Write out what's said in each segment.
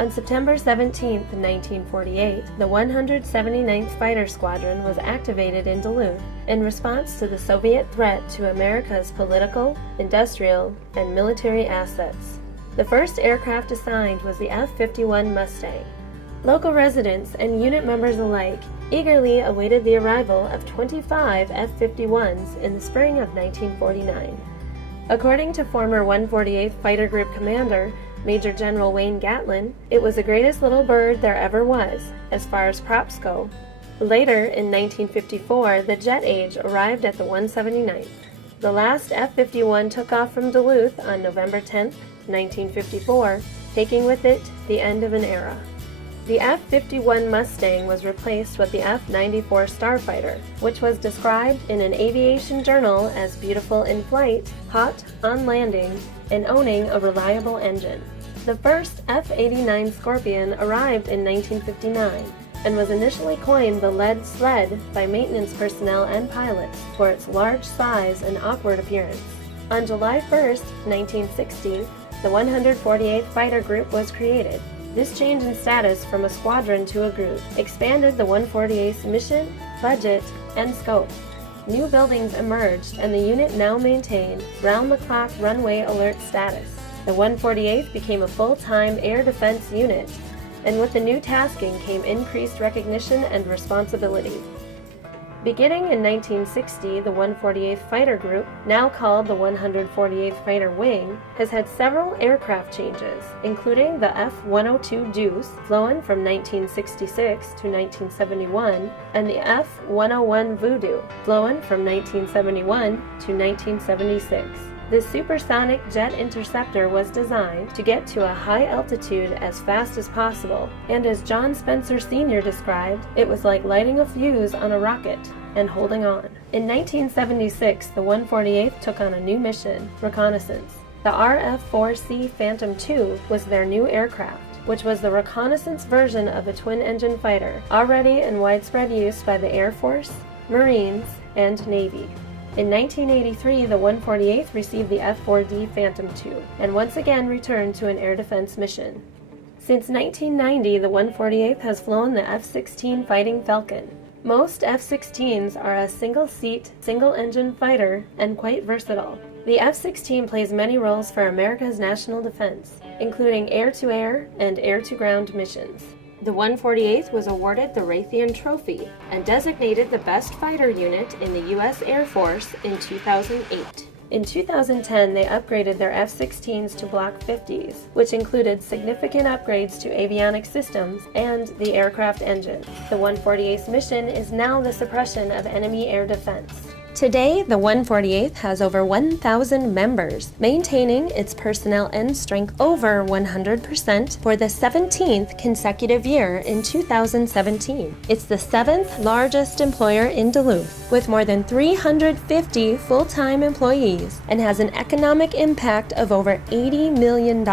On September 17, 1948, the 179th Fighter Squadron was activated in Duluth in response to the Soviet threat to America's political, industrial, and military assets. The first aircraft assigned was the F-51 Mustang. Local residents and unit members alike eagerly awaited the arrival of 25 F-51s in the spring of 1949. According to former 148th Fighter Group Commander Major General Wayne Gatlin, it was the greatest little bird there ever was, as far as props go. Later, in 1954, the jet age arrived at the 179th. The last F-51 took off from Duluth on November 10, 1954, taking with it the end of an era. The F-51 Mustang was replaced with the F-94 Starfighter, which was described in an aviation journal as beautiful in flight, hot on landing, and owning a reliable engine. The first F-89 Scorpion arrived in 1959 and was initially coined the lead sled by maintenance personnel and pilots for its large size and awkward appearance. On July 1, 1960, the 148th Fighter Group was created. This change in status from a squadron to a group expanded the 148th's mission, budget, and scope. New buildings emerged, and the unit now maintained round-the-clock runway alert status. The 148th became a full-time air defense unit, and with the new tasking came increased recognition and responsibility. Beginning in 1960, the 148th Fighter Group, now called the 148th Fighter Wing, has had several aircraft changes, including the F-102 Deuce, flown from 1966 to 1971, and the F-101 Voodoo, flown from 1971 to 1976. This supersonic jet interceptor was designed to get to a high altitude as fast as possible, and as John Spencer Sr. described, it was like lighting a fuse on a rocket and holding on. In 1976, the 148th took on a new mission, reconnaissance. The RF-4C Phantom II was their new aircraft, which was the reconnaissance version of a twin-engine fighter, already in widespread use by the Air Force, Marines, and Navy. In 1983, the 148th received the F-4D Phantom II, and once again returned to an air defense mission. Since 1990, the 148th has flown the F-16 Fighting Falcon. Most F-16s are a single-seat, single-engine fighter and quite versatile. The F-16 plays many roles for America's national defense, including air-to-air and air-to-ground missions. The 148th was awarded the Raytheon Trophy and designated the best fighter unit in the U.S. Air Force in 2008. In 2010, they upgraded their F-16s to Block 50s, which included significant upgrades to avionics systems and the aircraft engine. The 148th's mission is now the suppression of enemy air defense. Today, the 148th has over 1,000 members, maintaining its personnel end strength over 100% for the 17th consecutive year in 2017. It's the 7th largest employer in Duluth, with more than 350 full-time employees, and has an economic impact of over $80 million.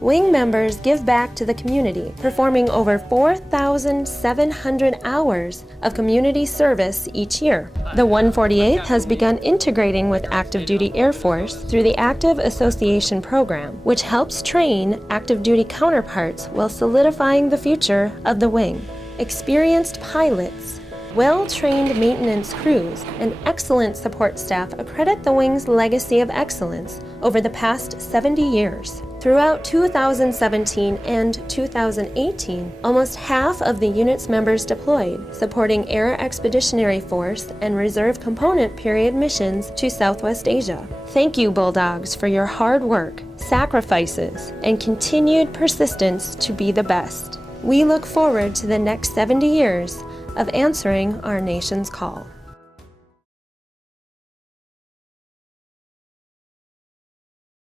Wing members give back to the community, performing over 4,700 hours of community service each year. The 148th has begun integrating with Active Duty Air Force through the Active Association Program, which helps train active duty counterparts while solidifying the future of the wing. Experienced pilots, well-trained maintenance crews, and excellent support staff accredit the Wing's legacy of excellence over the past 70 years. Throughout 2017 and 2018, almost half of the unit's members deployed, supporting Air Expeditionary Force and Reserve Component Period missions to Southwest Asia. Thank you, Bulldogs, for your hard work, sacrifices, and continued persistence to be the best. We look forward to the next 70 years of answering our nation's call.